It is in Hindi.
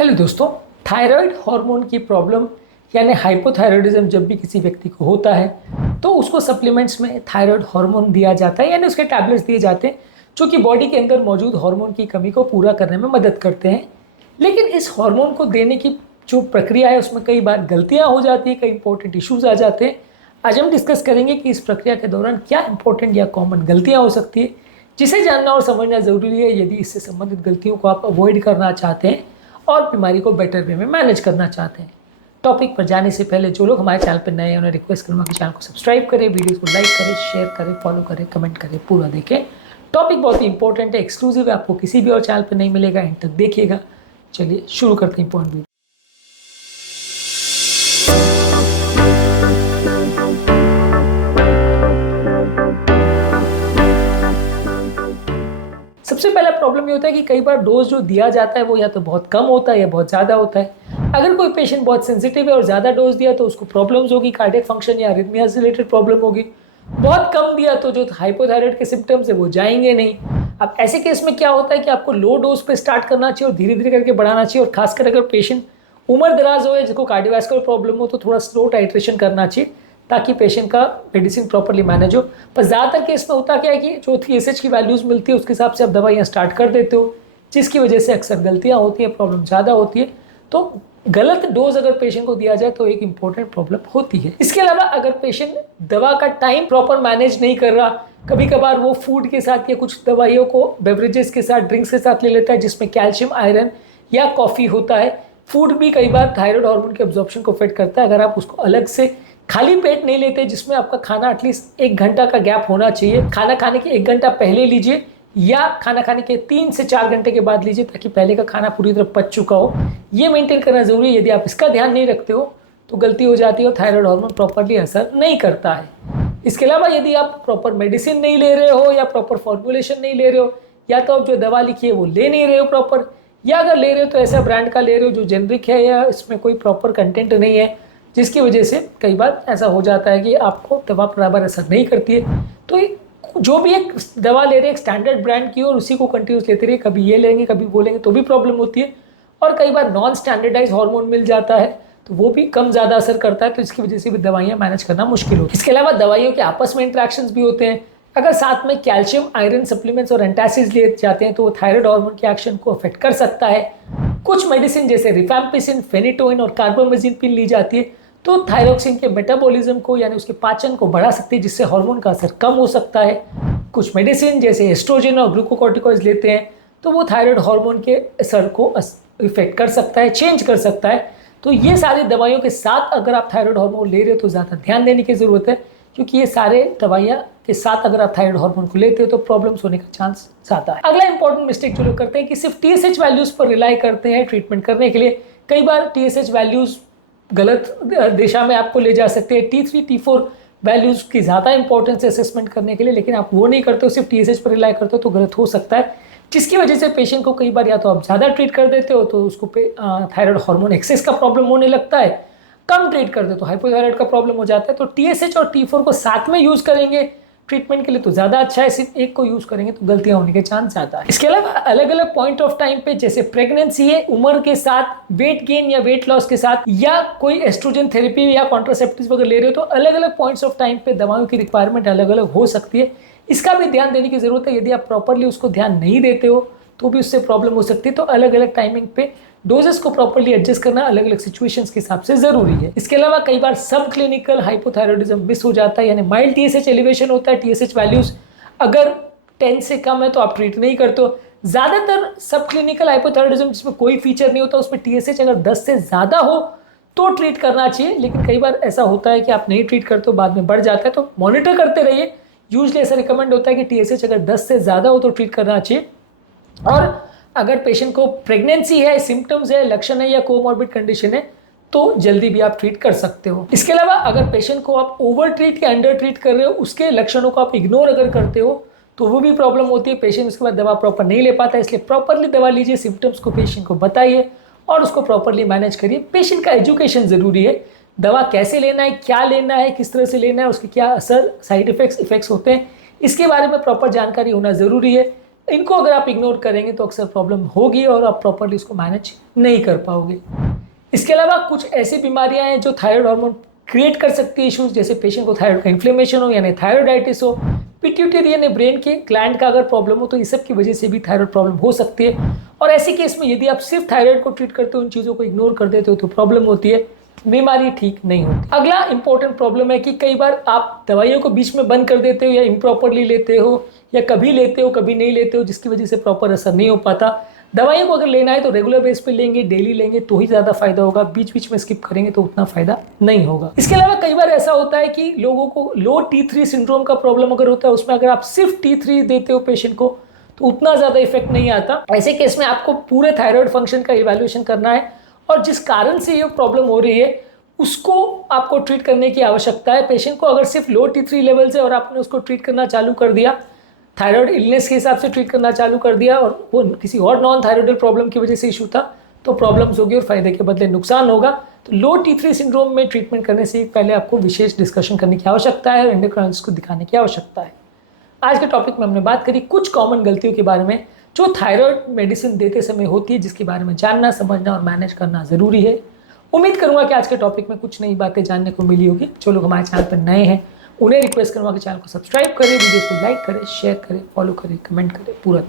हेलो दोस्तों, थायराइड हार्मोन की प्रॉब्लम यानी हाइपोथायराइडिज्म जब भी किसी व्यक्ति को होता है तो उसको सप्लीमेंट्स में थायराइड हार्मोन दिया जाता है यानी उसके टैबलेट्स दिए जाते हैं जो कि बॉडी के अंदर मौजूद हार्मोन की कमी को पूरा करने में मदद करते हैं। लेकिन इस हार्मोन को देने की जो प्रक्रिया है उसमें कई बार गलतियां हो जाती है, कई इंपॉर्टेंट इश्यूज आ जाते हैं। आज हम डिस्कस करेंगे कि इस प्रक्रिया के दौरान क्या इंपॉर्टेंट या कॉमन गलतियां हो सकती है जिसे जानना और समझना ज़रूरी है यदि इससे संबंधित गलतियों को आप अवॉइड करना चाहते हैं और बीमारी को बेटर वे में मैनेज करना चाहते हैं। टॉपिक पर जाने से पहले जो लोग हमारे चैनल पर नए हैं उन्हें रिक्वेस्ट करूँगा कि चैनल को सब्सक्राइब करें, वीडियो को लाइक करें, शेयर करें, फॉलो करें, कमेंट करें, पूरा देखें। टॉपिक बहुत ही इंपॉर्टेंट है, एक्सक्लूसिव है, आपको किसी भी और चैनल पर नहीं मिलेगा, एंड तक देखिएगा। चलिए शुरू करते हैं पॉइंट। सबसे पहला प्रॉब्लम ये होता है कि कई बार डोज जो दिया जाता है वो या तो बहुत कम होता है या बहुत ज़्यादा होता है। अगर कोई पेशेंट बहुत सेंसिटिव है और ज़्यादा डोज दिया तो उसको प्रॉब्लम्स होगी, कार्डियक फंक्शन या अरिथमिया से रिलेटेड प्रॉब्लम होगी। बहुत कम दिया तो जो हाइपोथायराइड के सिम्टम्स है वो जाएंगे नहीं। अब ऐसे केस में क्या होता है कि आपको लो डोज पे स्टार्ट करना चाहिए और धीरे धीरे करके बढ़ाना चाहिए, और खासकर अगर पेशेंट उम्र दराज हो या जिसको कार्डियोवैस्कुलर प्रॉब्लम हो तो थोड़ा स्लो टाइट्रेशन करना चाहिए ताकि पेशेंट का मेडिसिन प्रॉपर्ली मैनेज हो। पर ज़्यादातर केस में होता क्या है कि जो TSH की वैल्यूज़ मिलती है उसके हिसाब से आप दवाइयाँ स्टार्ट कर देते हो, जिसकी वजह से अक्सर गलतियाँ होती हैं, प्रॉब्लम ज़्यादा होती है। तो गलत डोज अगर पेशेंट को दिया जाए तो एक इंपॉर्टेंट प्रॉब्लम होती है। इसके अलावा अगर पेशेंट दवा का टाइम प्रॉपर मैनेज नहीं कर रहा, कभी कभार वो फूड के साथ या कुछ दवाइयों को बेवरेजेस के साथ, ड्रिंक्स के साथ ले लेता है जिसमें कैल्शियम, आयरन या कॉफ़ी होता है। फूड भी कई बार थायराइड हार्मोन के एब्जॉर्प्शन को अफेक्ट करता है। अगर आप उसको अलग से खाली पेट नहीं लेते, जिसमें आपका खाना एटलीस्ट 1 घंटा का गैप होना चाहिए, खाना खाने के 1 घंटा पहले लीजिए या खाना खाने के 3 से 4 घंटे के बाद लीजिए ताकि पहले का खाना पूरी तरह पच चुका हो। ये मेंटेन करना जरूरी है। यदि आप इसका ध्यान नहीं रखते हो तो गलती हो जाती है और थायराइड हार्मोन प्रॉपरली असर नहीं करता है। इसके अलावा यदि आप प्रॉपर मेडिसिन नहीं ले रहे हो या प्रॉपर फॉर्मुलेशन नहीं ले रहे हो, या तो आप जो दवा लिखी है वो ले नहीं रहे हो प्रॉपर, या अगर ले रहे हो तो ऐसा ब्रांड का ले रहे हो जो जेनरिक है या इसमें कोई प्रॉपर कंटेंट नहीं है, जिसकी वजह से कई बार ऐसा हो जाता है कि आपको दवा बराबर असर नहीं करती है। तो जो भी एक दवा ले रहे हैं एक स्टैंडर्ड ब्रांड की और उसी को कंटिन्यूस लेते रहिए, कभी ये लेंगे कभी वो लेंगे तो भी प्रॉब्लम होती है। और कई बार नॉन स्टैंडर्डाइज हार्मोन मिल जाता है तो वो भी कम ज़्यादा असर करता है, तो इसकी वजह से भी दवाइयाँ मैनेज करना मुश्किल होती है। इसके अलावा दवाइयों के आपस में इंट्रैक्शंस भी होते हैं। अगर साथ में कैल्शियम, आयरन सप्लीमेंट्स और एंटासिड्स लिए जाते हैं तो वो थायराइड हार्मोन के एक्शन को अफेक्ट कर सकता है। कुछ मेडिसिन जैसे रिफैम्पिसिन, फेनिटोइन और कार्बामेजिन ली जाती है तो थायरोक्सिन के मेटाबॉलिज्म को यानी उसके पाचन को बढ़ा सकती है, जिससे हार्मोन का असर कम हो सकता है। कुछ मेडिसिन जैसे एस्ट्रोजन और ग्लूकोकॉर्टिकॉइड्स लेते हैं तो वो थायराइड हार्मोन के असर को इफेक्ट कर सकता है, चेंज कर सकता है। तो ये सारी दवाइयों के साथ अगर आप थायराइड हार्मोन ले रहे हो तो ज़्यादा ध्यान देने की ज़रूरत है, क्योंकि ये सारे दवाइयाँ के साथ अगर आप थायराइड हार्मोन को लेते हो तो प्रॉब्लम्स होने का चांस ज़्यादा है। अगला इंपॉर्टेंट मिस्टेक जो लोग करते हैं कि सिर्फ TSH वैल्यूज़ पर रिलाई करते हैं ट्रीटमेंट करने के लिए। कई बार TSH वैल्यूज़ गलत दिशा में आपको ले जा सकते हैं। T3, T4 वैल्यूज़ की ज़्यादा इंपॉर्टेंस है असेसमेंट करने के लिए, लेकिन आप वो नहीं करते हो, सिर्फ TSH पर रिलाई करते हो तो गलत हो सकता है, जिसकी वजह से पेशेंट को कई बार या तो आप ज़्यादा ट्रीट कर देते हो तो उसको थायराइड हार्मोन एक्सेस का प्रॉब्लम होने लगता है, कम ट्रीट कर दो तो हाइपोथायराइड का प्रॉब्लम हो जाता है। तो TSH और T4 को साथ में यूज़ करेंगे ट्रीटमेंट के लिए तो ज़्यादा अच्छा है, सिर्फ एक को यूज़ करेंगे तो गलतियाँ होने के चांस ज़्यादा है। इसके अलावा अलग अलग पॉइंट ऑफ टाइम पे, जैसे प्रेगनेंसी है, उम्र के साथ, वेट गेन या वेट लॉस के साथ, या कोई एस्ट्रोजन थेरेपी या कॉन्ट्रासेप्टिव्स वगैरह ले रहे हो तो अलग अलग पॉइंट्स ऑफ टाइम पे दवाओं की रिक्वायरमेंट अलग अलग हो सकती है। इसका भी ध्यान देने की ज़रूरत है। यदि आप प्रॉपरली उसको ध्यान नहीं देते हो तो भी उससे प्रॉब्लम हो सकती है। तो अलग अलग टाइमिंग पे डोजेस को प्रॉपरली एडजस्ट करना अलग अलग सिचुएशंस के हिसाब से ज़रूरी है। इसके अलावा कई बार सब क्लिनिकल हाइपोथायराइडिज्म मिस हो जाता है, यानी माइल्ड TSH एलिवेशन होता है। TSH वैल्यूज़ अगर 10 से कम है तो आप ट्रीट नहीं करते हो। ज़्यादातर सब क्लिनिकल हाइपोथायराइडिज्म जिसमें कोई फीचर नहीं होता उसमें TSH अगर 10 से ज़्यादा हो तो ट्रीट करना चाहिए, लेकिन कई बार ऐसा होता है कि आप नहीं ट्रीट करते हो, बाद में बढ़ जाता है, तो मॉनिटर करते रहिए। यूजली ऐसा रिकमेंड होता है कि TSH अगर 10 से ज़्यादा हो तो ट्रीट करना चाहिए। और अगर पेशेंट को प्रेगनेंसी है, सिम्टम्स है, लक्षण है या कोमॉर्बिड कंडीशन है तो जल्दी भी आप ट्रीट कर सकते हो। इसके अलावा अगर पेशेंट को आप ओवर ट्रीट या अंडर ट्रीट कर रहे हो, उसके लक्षणों को आप इग्नोर अगर करते हो तो वो भी प्रॉब्लम होती है। पेशेंट उसके बाद दवा प्रॉपर नहीं ले पाता है, इसलिए प्रॉपरली दवा लीजिए, सिम्टम्स को पेशेंट को बताइए और उसको प्रॉपरली मैनेज करिए। पेशेंट का एजुकेशन ज़रूरी है, दवा कैसे लेना है, क्या लेना है, किस तरह से लेना है, उसके क्या असर, साइड इफेक्ट्स होते हैं, इसके बारे में प्रॉपर जानकारी होना ज़रूरी है। इनको अगर आप इग्नोर करेंगे तो अक्सर प्रॉब्लम होगी और आप प्रॉपरली उसको मैनेज नहीं कर पाओगे। इसके अलावा कुछ ऐसी बीमारियां हैं जो थायराइड हार्मोन क्रिएट कर सकती है इश्यूज, जैसे पेशेंट को थायराइड का इन्फ्लेमेशन हो यानी थायराइडाइटिस हो, पिट्यूटरी यानी ब्रेन के ग्लैंड का अगर प्रॉब्लम हो तो इस सब की वजह से भी थायराइड प्रॉब्लम हो सकती है। और ऐसे केस में यदि आप सिर्फ थायराइड को ट्रीट करते हो, उन चीज़ों को इग्नोर कर देते हो तो प्रॉब्लम होती है, बीमारी ठीक नहीं होती। अगला इंपॉर्टेंट प्रॉब्लम है कि कई बार आप दवाइयों को बीच में बंद कर देते हो या इम्प्रॉपरली लेते हो या कभी लेते हो कभी नहीं लेते हो, जिसकी वजह से प्रॉपर असर नहीं हो पाता। दवाइयों को अगर लेना है तो रेगुलर बेस पे लेंगे, डेली लेंगे तो ही ज़्यादा फायदा होगा, बीच बीच में स्किप करेंगे तो उतना फायदा नहीं होगा। इसके अलावा कई बार ऐसा होता है कि लोगों को लो T3 सिंड्रोम का प्रॉब्लम अगर होता है, उसमें अगर आप सिर्फ T3 देते हो पेशेंट को तो उतना ज़्यादा इफेक्ट नहीं आता। ऐसे केस में आपको पूरे थायराइड फंक्शन का इवैल्यूएशन करना है और जिस कारण से ये प्रॉब्लम हो रही है उसको आपको ट्रीट करने की आवश्यकता है। पेशेंट को अगर सिर्फ लो T3 लेवल से और आपने उसको ट्रीट करना चालू कर दिया, थायराइड इलनेस के हिसाब से ट्रीट करना चालू कर दिया और वो किसी और नॉन थायराइडल प्रॉब्लम की वजह से इशू था, तो प्रॉब्लम्स होगी और फायदे के बदले नुकसान होगा। तो लो T3 सिंड्रोम में ट्रीटमेंट करने से पहले आपको विशेष डिस्कशन करने की आवश्यकता है और एंडोक्राइनोलॉजिस्ट को दिखाने की आवश्यकता है। आज के टॉपिक में हमने बात करी कुछ कॉमन गलतियों के बारे में जो थायराइड मेडिसिन देते समय होती है, जिसके बारे में जानना, समझना और मैनेज करना ज़रूरी है। उम्मीद करूंगा कि आज के टॉपिक में कुछ नई बातें जानने को मिली होगी। जो लोग हमारे चैनल पर नए हैं उन्हें रिक्वेस्ट करूंगा कि चैनल को सब्सक्राइब करें, वीडियोस को लाइक करें, शेयर करें, फॉलो करें, कमेंट करें, पूरा